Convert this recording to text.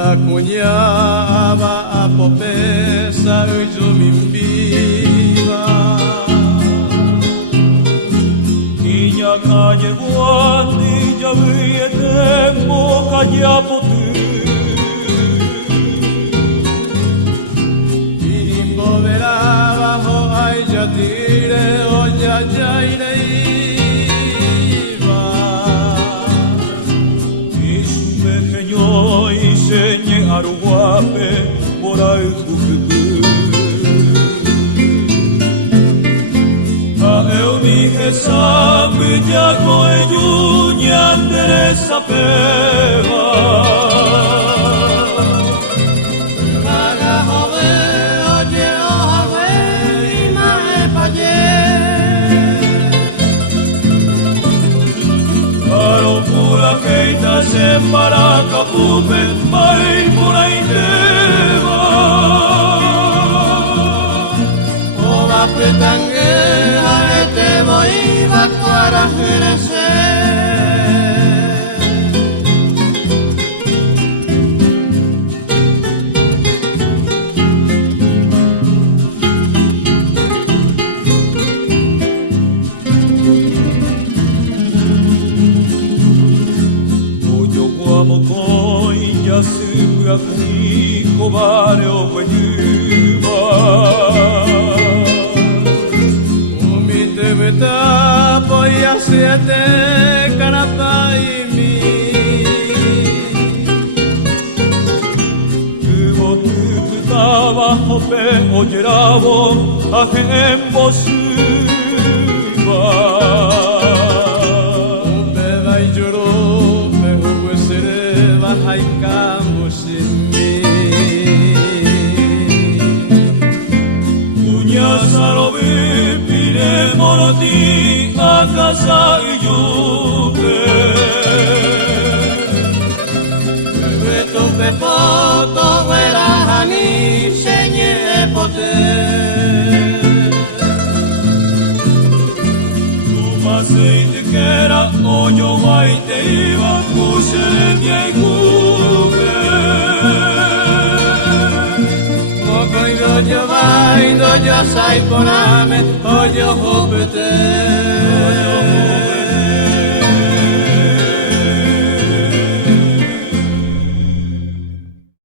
Nakunyaba apopesa ujumimbiba Inya kanye wandi javiete moka japotu Irimbo veraba ho ay jatire o jajaire iba Isume genyo isenye aruape morai kukuku Eu dije sabe ya koe junya Teresa peva Maga hove oye ohawe imae paye Karo pura keita sembara kapupe mai pura indeva Ova pretange aete moiva kuara hirese Oyo guamo koinya suga kuiko bare o kwenyuba Beta poia siete kanapaimi Kubo tukutaba hope oyerabo ahembo suba Beba y lloró me hubo sereba haikambo shimi Kunya sarobi pire moroti akasa iyuke Beto pepoto wera hani senye pote Tumaseite kera oyo waite iwa kushere miekuke Dojo vai, dojo sai poname, ojo hopete.